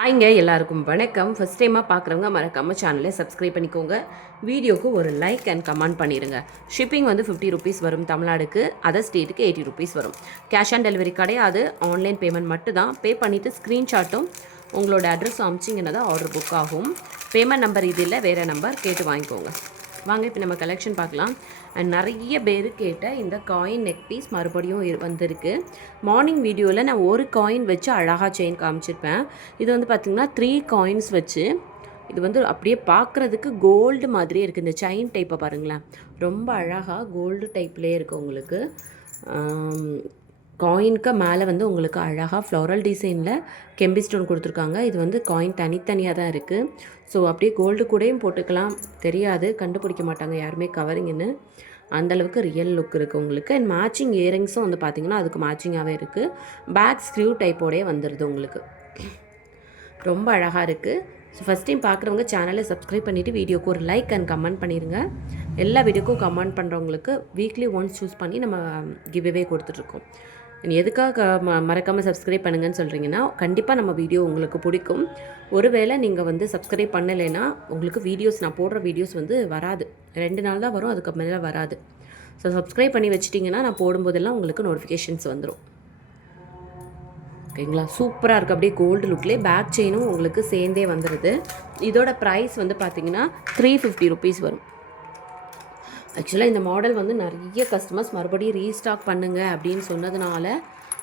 ஆய்ங்க எல்லாருக்கும் வணக்கம். ஃபஸ்ட் டைமாக பார்க்குறவங்க மறக்காமல் சேனலை சப்ஸ்கிரைப் பண்ணிக்கோங்க. வீடியோவுக்கு ஒரு லைக் அண்ட் கமெண்ட் பண்ணிடுங்க ஷிப்பிங் வந்து ஃபிஃப்டி ருபீஸ் வரும் தமிழ்நாடுக்கு. அதர் ஸ்டேட்டுக்கு எயிட்டி ருபீஸ் வரும். கேஷ் ஆன் டெலிவரி கிடையாது. ஆன்லைன் பேமெண்ட் மட்டும் தான் பே பண்ணிவிட்டு ஸ்க்ரீன்ஷாட்டும் உங்களோட அட்ரஸ் அமிச்சிங்கன்னா தான் ஆர்டர் புக் ஆகும். பேமெண்ட் நம்பர் இது இல்லை வேறு நம்பர் கேட்டு வாங்கிக்கோங்க. வாங்க இப்போ நம்ம கலெக்ஷன் பார்க்கலாம். நிறைய பேர் கேட்ட இந்த காயின் நெக் பீஸ் மறுபடியும் வந்திருக்கு. மார்னிங் வீடியோவில் நான் ஒரு காயின் வச்சு அழகாக செயின் காமிச்சிருப்பேன். இது வந்து பார்த்திங்கன்னா த்ரீ காயின்ஸ் வச்சு இது வந்து அப்படியே பார்க்குறதுக்கு கோல்டு மாதிரியே இருக்குது இந்த செயின் டைப்பை பாருங்களேன். ரொம்ப அழகாக கோல்டு டைப்லேயே இருக்குது உங்களுக்கு. காயினுக்கு மேலே வந்து உங்களுக்கு அழகாக ஃப்ளோரல் டிசைனில் கெம்பி ஸ்டோன் கொடுத்துருக்காங்க. இது வந்து காயின் தனித்தனியாக தான் இருக்குது ஸோ அப்படியே கோல்டு கூடையும் போட்டுக்கலாம். தெரியாது கண்டுபிடிக்க மாட்டாங்க யாருமே கவரிங்னு அந்தளவுக்கு ரியல் லுக் இருக்குது உங்களுக்கு. அண்ட் மேட்சிங் இயரிங்ஸும் வந்து பார்த்திங்கன்னா அதுக்கு மேட்சிங்காகவே இருக்குது பேக் ஸ்க்ரீவ் டைப்போடயே வந்துடுது உங்களுக்கு. ரொம்ப அழகாக இருக்குது ஸோ ஃபஸ்ட் டைம் பார்க்குறவங்க சேனலை சப்ஸ்கிரைப் பண்ணிவிட்டு வீடியோக்கு ஒரு லைக் அண்ட் கமெண்ட் பண்ணிடுங்க எல்லா வீடியோக்கும் கமெண்ட் பண்ணுறவங்களுக்கு வீக்லி ஒன்ஸ் சூஸ் பண்ணி நம்ம கிவ்வே கொடுத்துட்ருக்கோம் எதுக்காக ம மறக்காமல் சப்ஸ்கிரைப் பண்ணுங்கன்னு சொல்கிறீங்கன்னா கண்டிப்பாக நம்ம வீடியோ உங்களுக்கு பிடிக்கும். ஒருவேளை நீங்கள் வந்து சப்ஸ்கிரைப் பண்ணலைன்னா உங்களுக்கு வீடியோஸ் நான் போடுற வீடியோஸ் வந்து வராது. ரெண்டு நாள் தான் வரும் அதுக்கு மேலே வராது. ஸோ சப்ஸ்கிரைப் பண்ணி வச்சிட்டிங்கன்னா நான் போடும்போதெல்லாம் உங்களுக்கு நோட்டிஃபிகேஷன்ஸ் வந்துடும் ஓகேங்களா? சூப்பராக இருக்குது அப்படியே கோல்டு லுக்லேயே பேக் செயினும் உங்களுக்கு சேர்ந்தே வந்துடுது இதோட ப்ரைஸ் வந்து பார்த்தீங்கன்னா த்ரீ ஃபிஃப்டி ருபீஸ் வரும். ஆக்சுவலாக இந்த மாடல் வந்து நிறைய கஸ்டமர்ஸ் மறுபடியும் ரீஸ்டாக் பண்ணுங்க அப்படின்னு சொன்னதுனால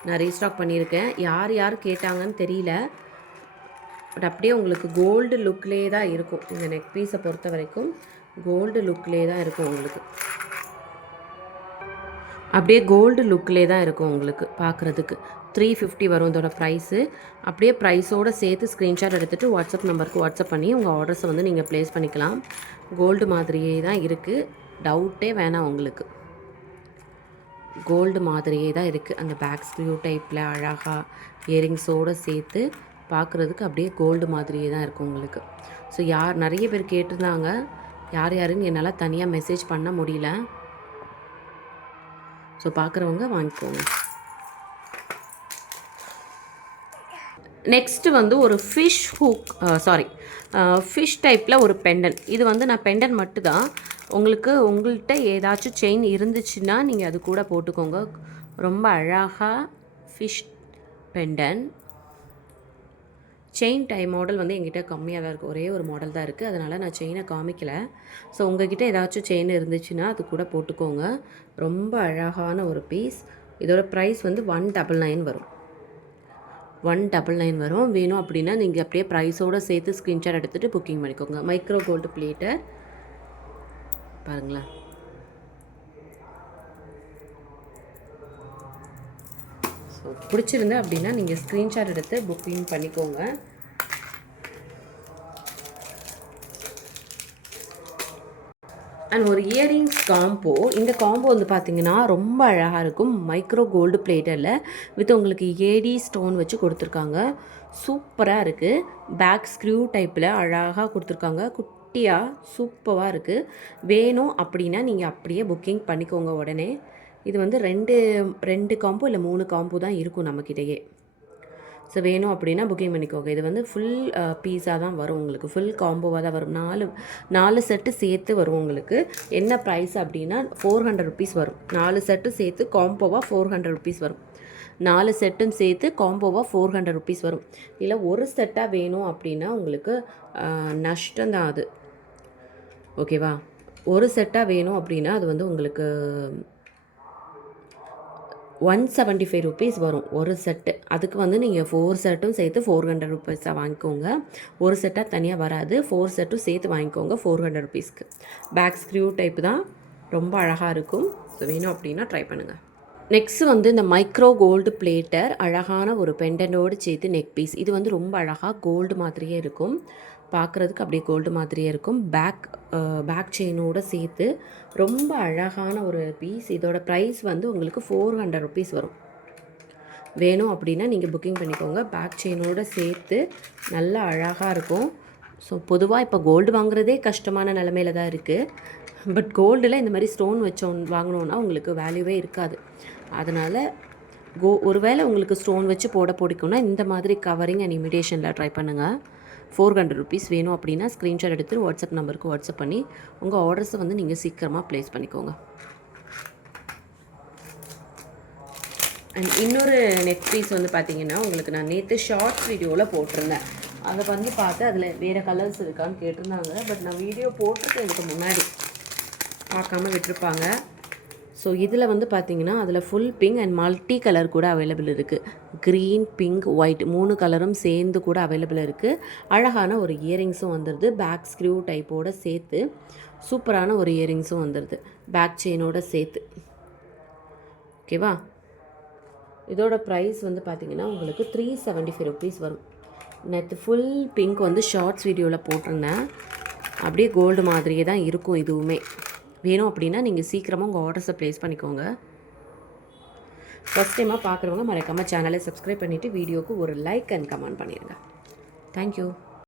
நான் ரீஸ்டாக் பண்ணியிருக்கேன். யார் யார் கேட்டாங்கன்னு தெரியல. பட் அப்படியே உங்களுக்கு கோல்டு லுக்லேயே தான் இருக்கும். இந்த நெக் பீஸை பொறுத்த வரைக்கும் கோல்டு லுக்லேயே தான் இருக்கும் உங்களுக்கு. அப்படியே கோல்டு லுக்லேயே தான் இருக்கும் உங்களுக்கு பார்க்குறதுக்கு. த்ரீ ஃபிஃப்டி வரும் இதோட ப்ரைஸு அப்படியே ப்ரைஸோடு சேர்த்து ஸ்க்ரீன்ஷாட் எடுத்துகிட்டு வாட்ஸ்அப் நம்பருக்கு வாட்ஸ்அப் பண்ணி உங்கள் ஆர்டர்ஸை வந்து நீங்கள் ப்ளேஸ் பண்ணிக்கலாம். கோல்டு மாதிரியே தான் இருக்குது டவுட்டே வேணாம் உங்களுக்கு. கோல்டு மாதிரியே தான் இருக்குது அந்த பேக் ஸ்க்ரீவ் டைப்பில் அழகாக இயரிங்ஸோடு சேர்த்து பார்க்குறதுக்கு அப்படியே கோல்டு மாதிரியே தான் இருக்கும் உங்களுக்கு. ஸோ யார் நிறைய பேர் கேட்டிருந்தாங்க. யார் யாருன்னு என்னால் தனியாக மெசேஜ் பண்ண முடியல. ஸோ பார்க்குறவங்க வாங்கிக்கோங்க. நெக்ஸ்ட்டு வந்து ஒரு ஃபிஷ் ஹூக் சாரி ஃபிஷ் டைப்பில் ஒரு பெண்டன் இது வந்து நான் பெண்டன் மட்டும்தான். உங்களுக்கு உங்கள்கிட்ட ஏதாச்சும் செயின் இருந்துச்சுன்னா நீங்கள் அது கூட போட்டுக்கோங்க. ரொம்ப அழகாக ஃபிஷ் பெண்டன் செயின் டை மாடல் வந்து எங்கிட்ட கம்மியாக தான் இருக்குது ஒரே ஒரு மாடல் தான் இருக்குது அதனால் நான் செயினை காமிக்கல. ஸோ உங்ககிட்ட ஏதாச்சும் செயின் இருந்துச்சுன்னா அது கூட போட்டுக்கோங்க. ரொம்ப அழகான ஒரு பீஸ் இதோட ப்ரைஸ் வந்து ஒன் டபுள் நைன் வரும். ஒன் டபுள் நைன் வரும். வேணும் அப்படின்னா நீங்கள் அப்படியே ப்ரைஸோடு சேர்த்து ஸ்க்ரீன்ஷாட் எடுத்துகிட்டு புக்கிங் பண்ணிக்கோங்க. மைக்ரோ கோல்டு பிளேட்டர் பாருங்களேன். ஸோ பிடிச்சிருந்து அப்படின்னா நீங்கள் ஸ்க்ரீன்ஷாட் எடுத்து புக்கிங் பண்ணிக்கோங்க. அண்ட் ஒரு இயரிங்ஸ் காம்போ இந்த காம்போ வந்து பார்த்தீங்கன்னா ரொம்ப அழகாக இருக்கும். மைக்ரோ கோல்டு பிளேட்டரில் வித் உங்களுக்கு ஏடி ஸ்டோன் வச்சு கொடுத்துருக்காங்க. சூப்பராக இருக்குது பேக் ஸ்க்ரூ டைப்பில் அழகாக கொடுத்துருக்காங்க. குட்டியாக சூப்பராக இருக்குது வேணும் அப்படின்னா நீங்கள் அப்படியே புக்கிங் பண்ணிக்கோங்க உடனே. இது வந்து ரெண்டு ரெண்டு காம்போ இல்லை மூணு காம்போ தான் இருக்கும் நம்மக்கிட்டேயே ஸோ வேணும் அப்படின்னா புக்கிங் பண்ணிக்கோங்க. இது வந்து ஃபுல் பீஸாக தான் வரும் உங்களுக்கு. ஃபுல் காம்போவாக தான் வரும். நாலு நாலு செட்டு சேர்த்து வரும் உங்களுக்கு. என்ன ப்ரைஸ் அப்படின்னா ஃபோர் ஹண்ட்ரட் ருபீஸ் வரும். நாலு செட்டு சேர்த்து காம்போவாக ஃபோர் ஹண்ட்ரட் ருபீஸ் வரும். நாலு செட்டும் சேர்த்து காம்போவாக ஃபோர் ஹண்ட்ரட் ருபீஸ் வரும். இல்லை ஒரு செட்டாக வேணும் அப்படின்னா உங்களுக்கு நஷ்டம் தான் அது. ஓகேவா? ஒரு செட்டாக வேணும் அப்படின்னா அது வந்து உங்களுக்கு ஒன் செவன்ட்டி ஃபைவ் ருபீஸ் வரும் ஒரு செட்டு அதுக்கு வந்து நீங்கள் ஃபோர் செட்டும் சேர்த்து ஃபோர் ஹண்ட்ரட் ருபீஸாக வாங்கிக்கோங்க. ஒரு செட்டாக தனியாக வராது. ஃபோர் செட்டும் சேர்த்து வாங்கிக்கோங்க ஃபோர் ஹண்ட்ரட் ருபீஸ்க்கு பேக் ஸ்க்ரூ டைப் தான். ரொம்ப அழகாக இருக்கும். ஸோ வேணும் அப்படின்னா ட்ரை பண்ணுங்கள் நெக்ஸ்ட் வந்து இந்த மைக்ரோ கோல்டு பிளேட்டர் அழகான ஒரு பெண்டனோடு சேர்த்து நெக் பீஸ் இது வந்து ரொம்ப அழகாக கோல்டு மாதிரியே இருக்கும். பார்க்குறதுக்கு அப்படியே கோல்டு மாதிரியே இருக்கும். பேக் பேக் செயினோடு சேர்த்து ரொம்ப அழகான ஒரு பீஸ் இதோட ப்ரைஸ் வந்து உங்களுக்கு ஃபோர் ஹண்ட்ரட் ருபீஸ் வரும். வேணும் அப்படின்னா நீங்கள் புக்கிங் பண்ணிக்கோங்க. பேக் செயினோடு சேர்த்து நல்லா அழகாக இருக்கும். ஸோ பொதுவாக இப்போ கோல்டு வாங்குறதே கஷ்டமான நிலமையில தான் இருக்குது பட் கோல்டில் இந்த மாதிரி ஸ்டோன் வச்சோம் வாங்கினோன்னா உங்களுக்கு வேல்யூவே இருக்காது. அதனால் கோ ஒருவேளை உங்களுக்கு ஸ்டோன் வச்சு போட பிடிக்கும்னா இந்த மாதிரி கவரிங் அண்ட் இமிடேஷனில் ட்ரை பண்ணுங்கள் ஃபோர் ஹண்ட்ரட் ருபீஸ் வேணும் அப்படின்னா ஸ்க்ரீன்ஷாட் எடுத்து வாட்ஸ்அப் நம்பருக்கு வாட்ஸ்அப் பண்ணி உங்கள் ஆர்டர்ஸை வந்து நீங்கள் சீக்கிரமாக ப்ளேஸ் பண்ணிக்கோங்க. அண்ட் இன்னொரு நெக் பீஸ் வந்து பார்த்தீங்கன்னா உங்களுக்கு நான் நேற்று ஷார்ட்ஸ் வீடியோவில் போட்டிருந்தேன். அதை வந்து பார்த்து அதில் வேறு கலர்ஸ் இருக்கான்னு கேட்டிருந்தாங்க. பட் நான் வீடியோ போட்டிருக்கேன் இதுக்கு முன்னாடி. பார்க்காம விட்டுருப்பாங்க. ஸோ இதில் வந்து பார்த்தீங்கன்னா அதில் full pink and multi colour கூட அவைலபிள் இருக்குது க்ரீன் பிங்க் ஒயிட் மூணு கலரும் சேர்ந்து கூட அவைலபிள் இருக்குது அழகான ஒரு இயரிங்ஸும் வந்துடுது பேக் ஸ்க்ரூ டைப்போடு சேர்த்து சூப்பரான ஒரு இயரிங்ஸும் வந்துடுது பேக் செயினோட சேர்த்து. ஓகேவா இதோட ப்ரைஸ் வந்து பார்த்திங்கன்னா உங்களுக்கு த்ரீ செவன்ட்டி ஃபைவ் ருபீஸ் வரும். நேற்று ஃபுல் பிங்க் வந்து ஷார்ட்ஸ் வீடியோவில் போட்டிருந்தேன். அப்படியே கோல்டு மாதிரியே தான் இருக்கும் இதுவுமே. வேணும் அப்படின்னா நீங்கள் சீக்கிரமாக உங்கள் ஆர்டர்ஸை ப்ளேஸ் பண்ணிக்கோங்க. ஃபஸ்ட் டைமாக பார்க்குறவங்க மறக்காமல் சேனலை சப்ஸ்கிரைப் பண்ணிவிட்டு வீடியோவுக்கு ஒரு லைக் அண்ட் கமெண்ட் பண்ணிடுங்க தேங்க்யூ